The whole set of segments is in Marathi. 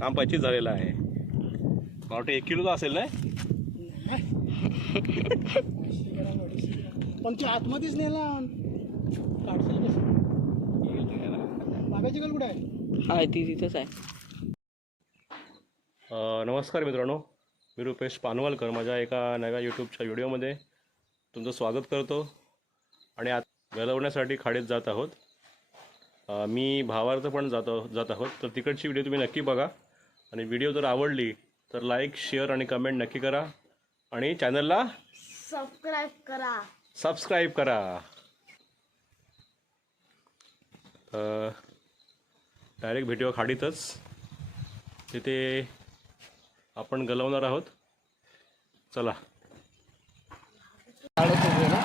काम पच्चीस झालेलं आहे. मला वाटतं एक किलोचा असेल ना? पण ते आतमध्येच नेला. काढशील कसं बागाची गल कुठे आहे? हा ती तिथंच आहे. अ, नमस्कार मित्रांनो. मी रुपेश पानवलकर माझ्या एका नव्या यूट्यूबच्या व्हिडिओमध्ये तुमचं स्वागत करतो. आणि आत गलवण्यासाठी खाडीत जात आहोत. अ, मी भावार्थ पण जातो जात आहोत. तर तिकडची व्हिडिओ तुम्ही नक्की बघा. आणि व्हिडिओ जर आवडली तर लाईक शेअर आणि कमेंट नक्की करा. आणि चॅनलला सबस्क्राईब करा. सबस्क्राईब करा. डायरेक्ट भेटूया खाडीतच. तिथे आपण गलवणार आहोत. चला. कावळक सुटे ना?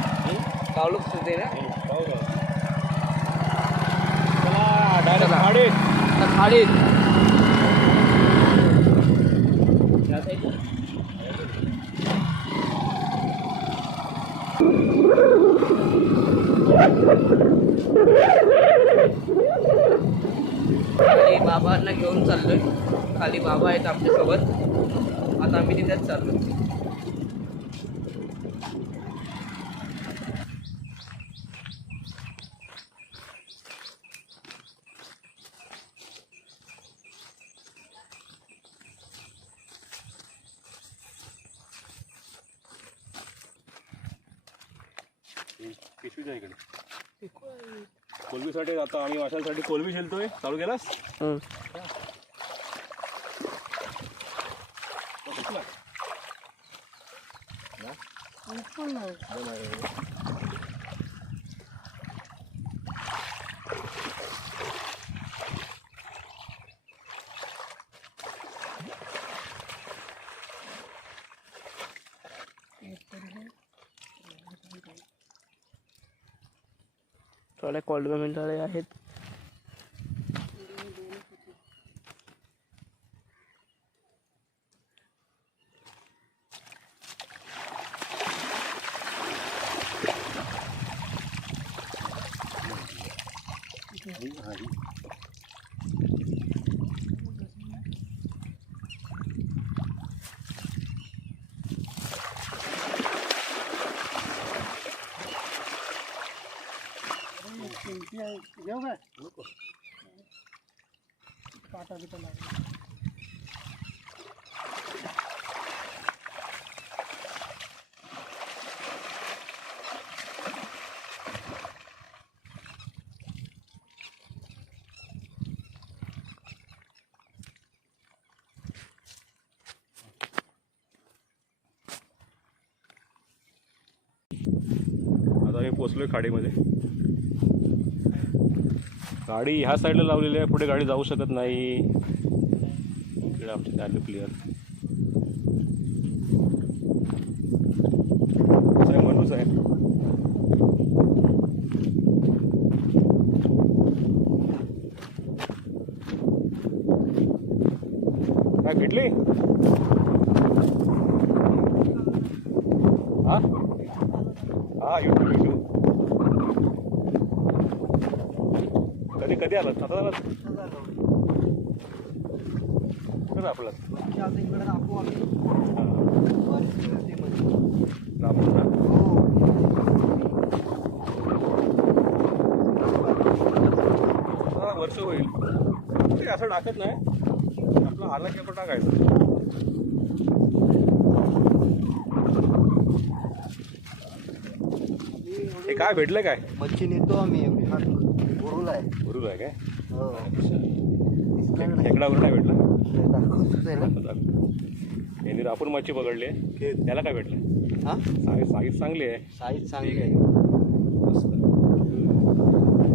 कावळक सुटे ना? डायरेक्ट खाडीत आता खाली खाली बाबांना घेऊन चाललोय खाली बाबा आहेत आमच्यासोबत. आता आम्ही तिथेच पिशवी इकडे. कोलबीसाठी आता आम्ही माशांसाठी कोलबी शिलतोय. चालू केलास? हं. थोड्या कोल्ड मिळाले आहेत घेऊ काय काटा बिटा लागला आता आम्ही पोचलोय खाडीमध्ये. गाडी ह्या साईडला लावलेली आहे पुढे गाडी जाऊ शकत नाही. इकडे आमचे झाले क्लिअर मनूच आहे काय भेटली? हा? हा येऊ कधी कधी आलात आता आलात कुठं आपलं इकडे आम्ही रामपूर ना हा, वर्ष होईल. ते असं टाकत नाही. आपलं आला की आपण टाकायचं. हे काय भेटलं काय? मच्छी नेतो आम्ही एवढी. हा आहे बरोबर आहे काय? हो. नाही. भेटला? यांनी आपण मच्छी पकडली आहे. त्याला काय भेटलं? हा? साईज साईज चांगली आहे. साईज चांगली आहे. मस्त.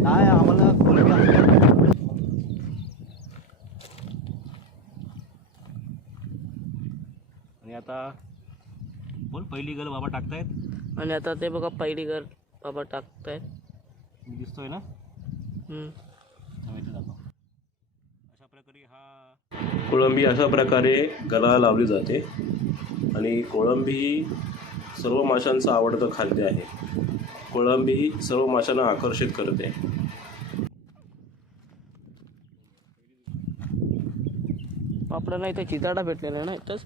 काय आम्हाला कोलबी आणि आता बोल पहिली गल बाबा टाकतायत? आणि आता ते बघा पहिली घर बाबा टाकतायत. मी दिसतोय ना. अशा प्रकारे हा कोळंबी अशा प्रकारे गळा लावली जाते आणि कोळंबी ही सर्व माशांचं आवडतं खाद्य आहे. कोळंबी ही सर्व माशांना आकर्षित करते. आपल्याला इथे चिताडा भेटलेला आहे ना इथंच?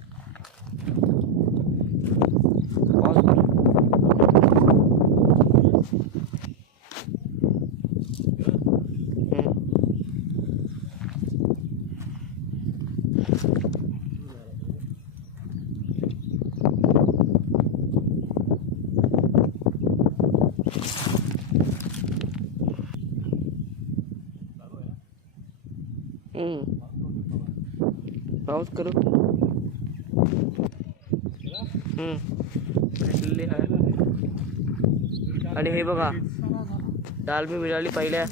पाऊस करो। हम्म. आणि हे बघा मी मिळाली पहिल्या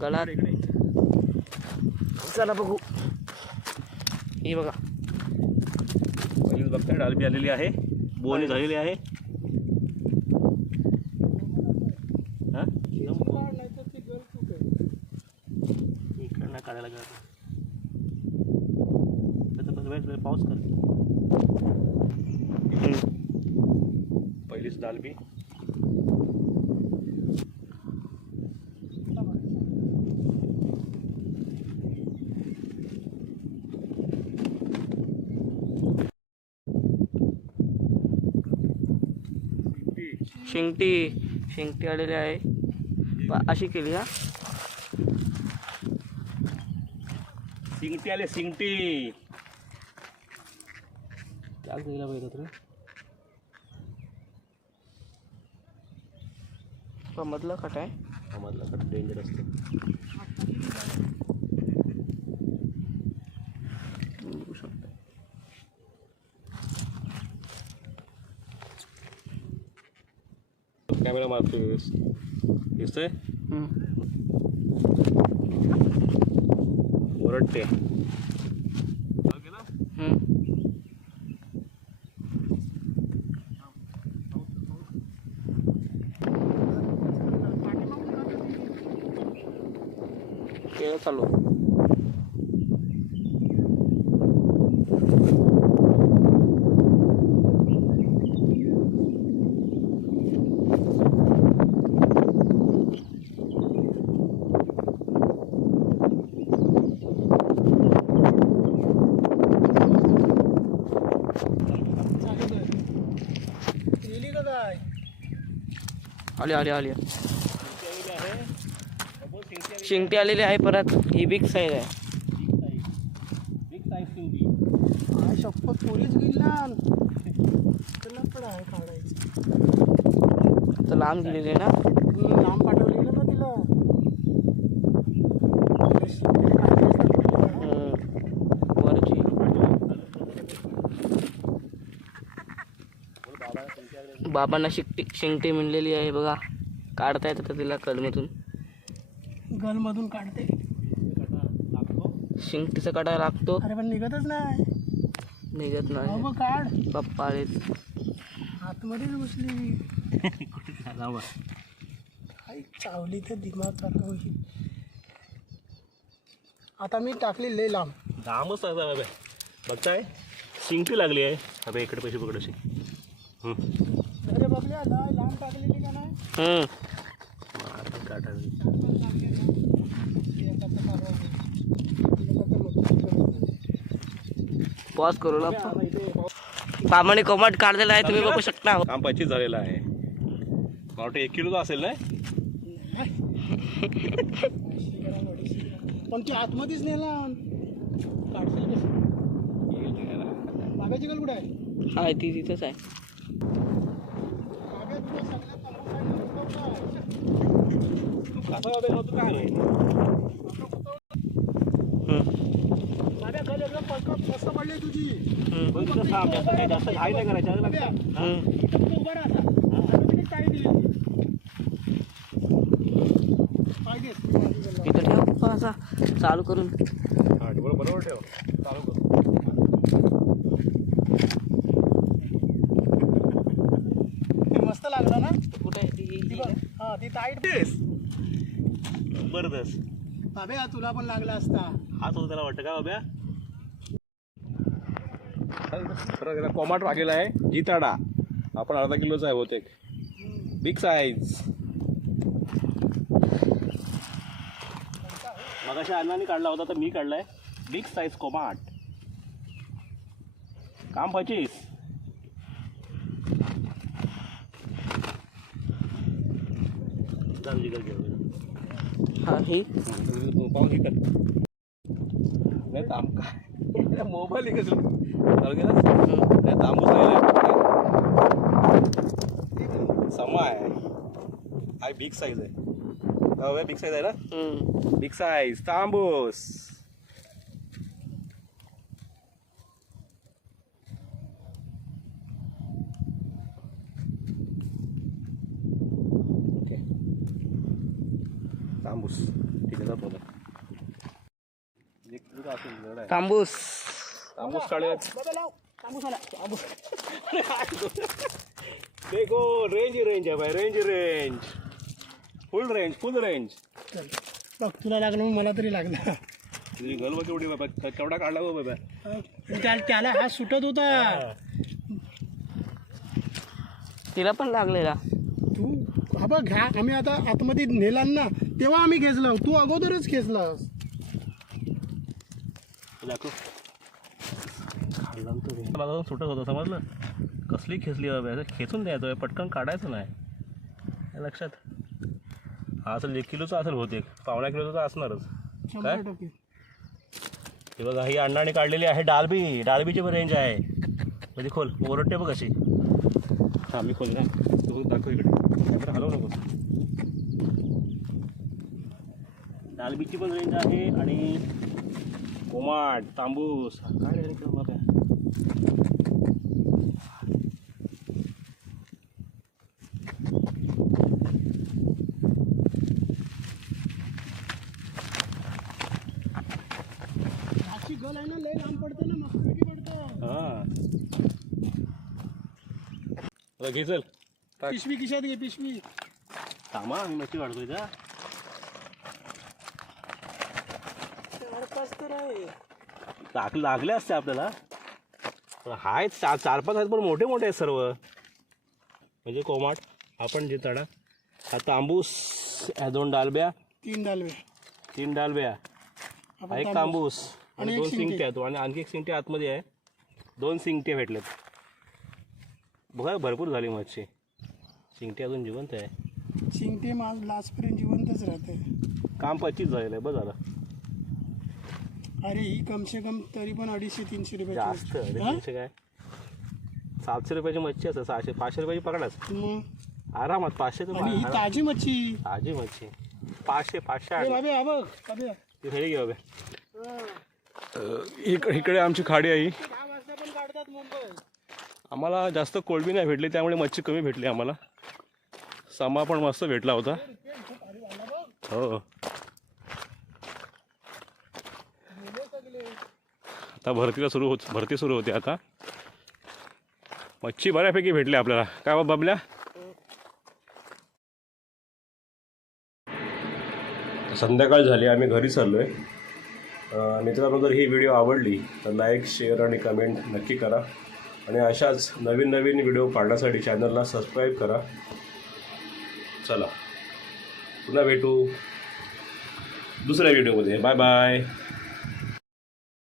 कला चला बघू। हे बघा। डाल भी आ बोली आहे। वेळ पाऊस कर. पहिलीच डालबी शिंगटी शिंगटी आलेली आहे. अशी केली हा? सिंगटी आले सिंगटी त्याच द्यायला पाहिजे पा मधलं खट आहे. आम्हाला कडे डेंजर असते. बघू शकता कॅमेरा मारतोस दिसतंय. ओरडते हम्म. केळं चालू आली आली आली. शिंगटी आलेली आहे परत. ही बिग साईज आहे. शपथ पोलीस गेली तर लांब गेलेली आहे ना. बाबांना शिकटी शिंगटी मिळलेली आहे बघा. काढता येतं तर तिला कडमधून गलमधून काढते. शिंगटीचा काढा लागतो अरे पण निघतच नाही. निघत नाही. बाबा काढ. पप्पा आले आतमध्येच घुसली आई चावली तर दिमाग खराब होईल. आता मी टाकली लय लांब. लांबच आहे बाबा बघताय? सिंगटी लागली आहे. अबे इकडे पैसे पकड पॉज करू ना. बाबाने कोमट काढलेला आहे तुम्ही बघू शकता. काम पच्चीस झालेलं आहे. मला वाटतं एक किलोचा असेल ना पण ती आतमध्येच नेला. बागाची गल कुठे आहे? हा ती तिथंच आहे. इथं ठेव. असा चालू करून. बरोबर ठेव. चालू करून ते मस्त लागला ना कुठे आहे ती ती बघ हा ती टाईट जबरदस्त. बाबे हा तुला पण लागला असता. हाच होता त्याला वाटतं का बाब्या? कोमाट लागलेला आहे जिताडा. आपण अर्धा किलोचा आहे बहुतेक. बिग साईज मगाशी अण्णाने काढला होता तर मी काढलाय. बिग साईज कोमाट. काम पचीस. हा ही? पाहून नाही मोबाईल आहे कसं चालू गेला नाही तांबूस समा आहे. हा बिग साईज आहे. बिग साईज आहे ना. बिग साईज तांबूस ओके तांबूस ठीक आहे जातो आता. एक तुझा असेल जड आहे. तांबूस तांबूस काढूया. देखो रेंज ही रेंज आहे भाई रेंज ही range full range full range चल. बघ तुला लागलं मग मला तरी लागलं. तुझी गलवा केवढी बाबा? क- केवढा काढला गो बाबा? त्या- त्याला हा सुटत होता. तिला पण लागलेला. तू हा बघ घ्या आम्ही आता आतमध्ये नेला ना तेव्हा आम्ही खेचलो. तू अगोदरच खेचलास. दाखव. सुटत होतं समजलं? कसली खेचली बाबा? असं खेचून द्यायचं पटकन काढायचं नाही. हे लक्षात. हा असेल एक किलोचा असेल बहुतेक. पावणा किलोचा तर असणारच. काय? हे बघा ही अण्णाने काढलेली आहे डालबी डालबीची पण रेंज आहे. म्हणजे खोल. ओरडते बघ अशी. हा मी खोल ना तू दाखव इकडे. हलवू नको. डालबीची पण रेंज आहे आणि कोमाट तांबूस. काय बघा. गल आहे ना लय लांब पडते ना मस्तपैकी पडतं. हा. घे चल. पिशवी खिशात घे पिशवी. थांबा मी मच्छी काढतोय का लाग लागले असते आपल्याला. पण हाय चार चार पाच आहेत पण मोठे मोठे आहेत सर्व. म्हणजे कोमाट आपण जे तडा हा तांबूस ह्या दोन डालब्या तीन डालवे तीन डालब्या. हा एक तांबूस. आणि दोन. सिंगटे आहेत. आणि आणखी एक सिंगटे आतमध्ये आहे. दोन सिंगटे भेटलेत. बघा भरपूर झाली मच्छी. शिंगटे अजून जिवंत आहे. शिंगटे मास लास्टपर्यंत जिवंतच राहते काम पच्चीस झालेलं आहे. बस झालं. अरे ही कम से कम तरी पण अडीचशे तीनशे जास्त रुपये अडीचशे काय? सातशे रुपयाची मच्छी असते सहाशे पाचशे रुपयाची पकडाच आरामात पाचशे तर आणि ही आरामात. ताजी मच्छी. ताजी मच्छी. पाचशे पाचशे ए आठ. बाबे हा बघ बाबे ती घे इकडे आमची खाडी आहे दहा वाजता पण काढतात मुंबई. आम्हाला जास्त कोळंबी नाही भेटली त्यामुळे मच्छी कमी भेटली आम्हाला. सामा पण मस्त भेटला होता. हो. आता भरतीला सुरू होत भरती सुरू होते आता. मच्छी बऱ्यापैकी भेटली आपल्याला. काय बाबल्या? संध्याकाळ झाली आम्ही घरी चाललो आहे मित्रांनो जर ही व्हिडिओ आवडली तर लाईक शेअर आणि कमेंट नक्की करा. आणि अशाच नवीन नवीन व्हिडिओ पाहण्यासाठी चॅनलला सबस्क्राईब करा. चला. पुन्हा भेटू. दुसऱ्या व्हिडिओमध्ये बाय बाय